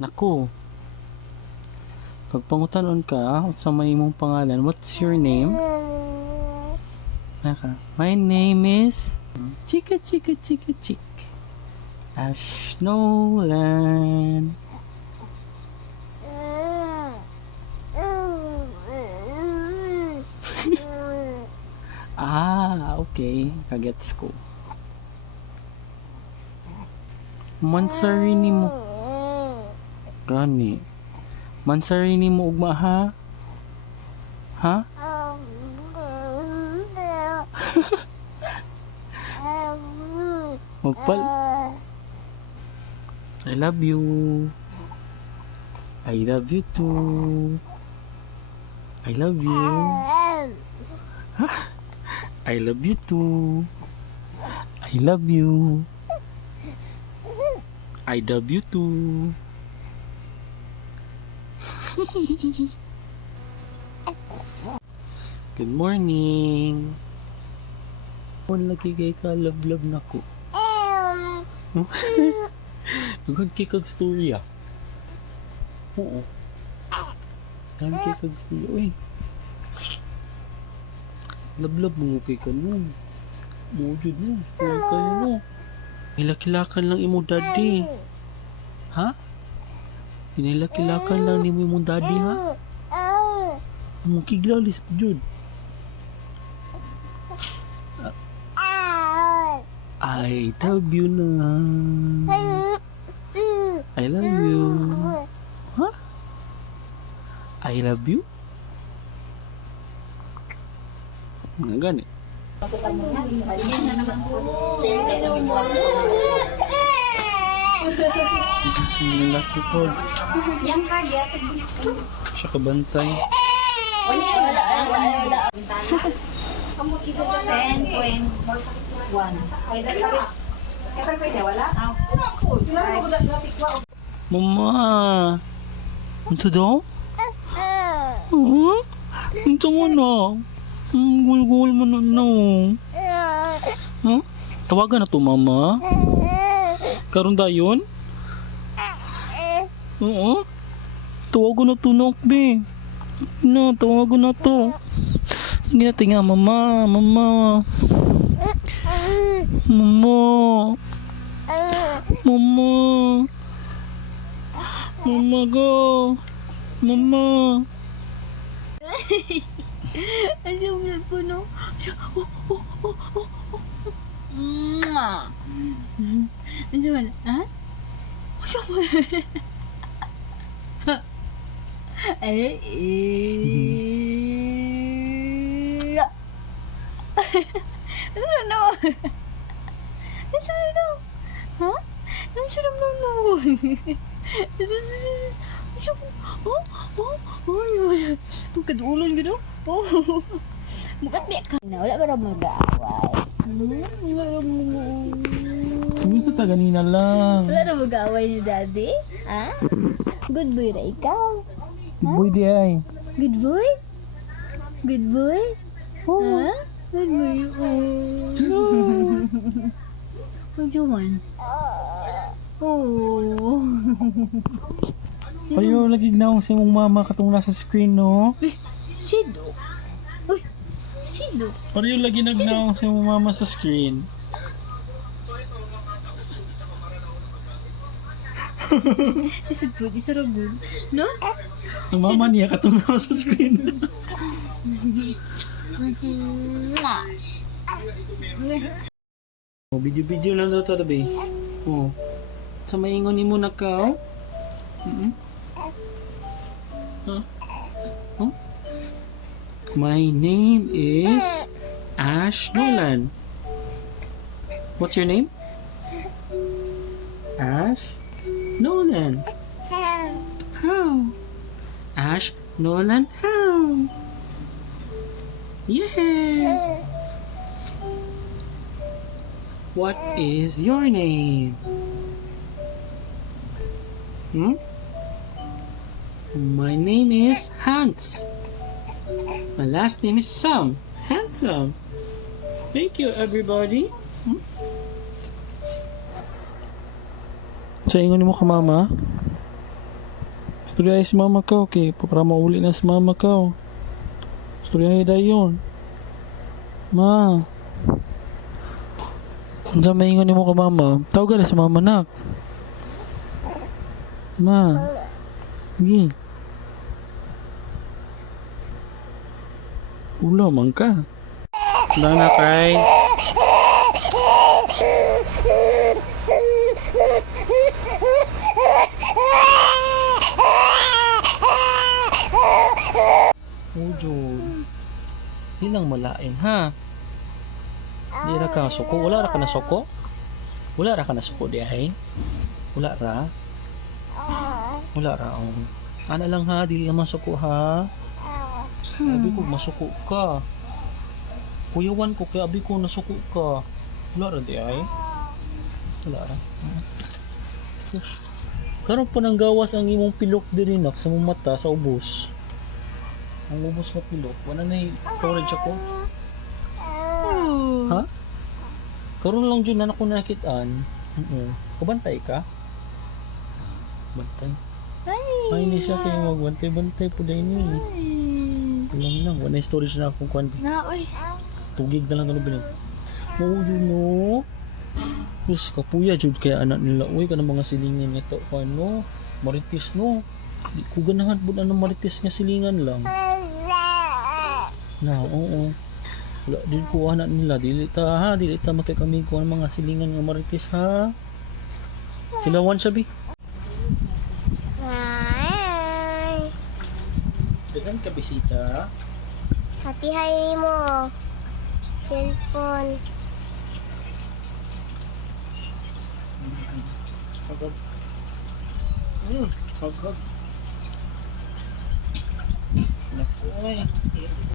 Naku. Pag pangutanon ka, sa may imong pangalan, what's your name? Naka. My name is Chika Chika Chika Chick. Ash Nolan. Okay. Kagets ko. Mansarini mo. Gani. Mansarini mo ugma ha? Ha? Magpal. I love you. I love you too. I love you. I love you too. I love you. I love you too. Good morning. Lagi kay ka love na ko. Nagkikag story ah. Oo. Nagkikag story. Uy. Love mo kay ka nun. Mujud mo. Story kayo mo. Ilakilakan lang imo daddy. Ha? Inilakilakan lang ni mo imong daddy ha? Mukiglalis po dyan. I love you na. I love you. Huh? I love you? Nga gani. Nalaki ko. Siya kabantay. Wala. 10.1. Mama. Ito daw? Ito mo na. Gul-gul mo na no. Tawagan na to mama. Karon dayon? Oo. Tawagan na to Nokbe. No, tawagan na to. Sige na tinga mama. Mama. Mama go. Mama. Asya mo po no? Asya mo ha? Asya mo no. Ha? Kadulon gitu. Bukan biak ka. Wala ba rin mag-aaway? Wala rin mag-aaway. Gusto ta ganina lang. Wala rin mag-aaway si daddy? Ha? Good boy na ikaw? Good boy di ay. Good boy? Good boy? Oh. Ha? Good boy. What you want? Oh. Payo lagi gnaong si mong mama katong nasa screen no. Sido. Uy, sido. Payo lagi nagnaong si mong mama sa screen. Disebut, diserobun. No? Ang mama niya katong nasa screen. Video lang daw to tabi. Oh. Sa maingon ni mo na ka, oh? Huh? Huh? My name is Ash Nolan. What's your name? Ash Nolan. How? Ash Nolan, how? Yeah. What is your name? My name is Hans. My last name is Sam. Handsome. Thank you, everybody. Sa ingon mo ka, mama? Istoryahin si mama ka, okay? Para mauli na si mama ka. Istoryahin dayon. Ma. Ang sa maingon mo ka mama. Tawag na si mama nak. Ma. Sige. Ula man ka. Wala na kay. Jud. Di lang malain ha. Di ra ka suko. Wala ra ka na suko? Wala ra ka na suko di ay? Wala ra? Wala ra. Oh. Ana lang ha. Dili naman suko ha. Sabi ko masuko ka. Kuyawan ko kaya abi ko nasuko ka. Wala ra di ay? Wala ra. Karon pa nang gawas ang imong pilok diri nak sa mong mata sa ubos. Ang ubos na pilok, wala na yung storage ako. Ha? Karoon lang dyan na ako nakitaan. Kabantay ka? Bantay? Ay, hindi siya kayo magbantay-bantay po dahil niya. Kulang lang, wala yung storage na akong kwan. Oy. Tugig na lang ano binig. Oo, yun no. Plus, kapuya jud kaya anak nila. Uy, ka ng mga silingan nga ito. Ano? Maritis no. Di ko ganahan po na ng maritis nga silingan lang. Na, oo. Wala, din ko anak nila. Dili ta makikamig ko ang mga silingan nga maritis ha. Silawan siya bi. Dagan ka bisita. Hati-hari mo. Cellphone. Pagod. Pagod. Naku,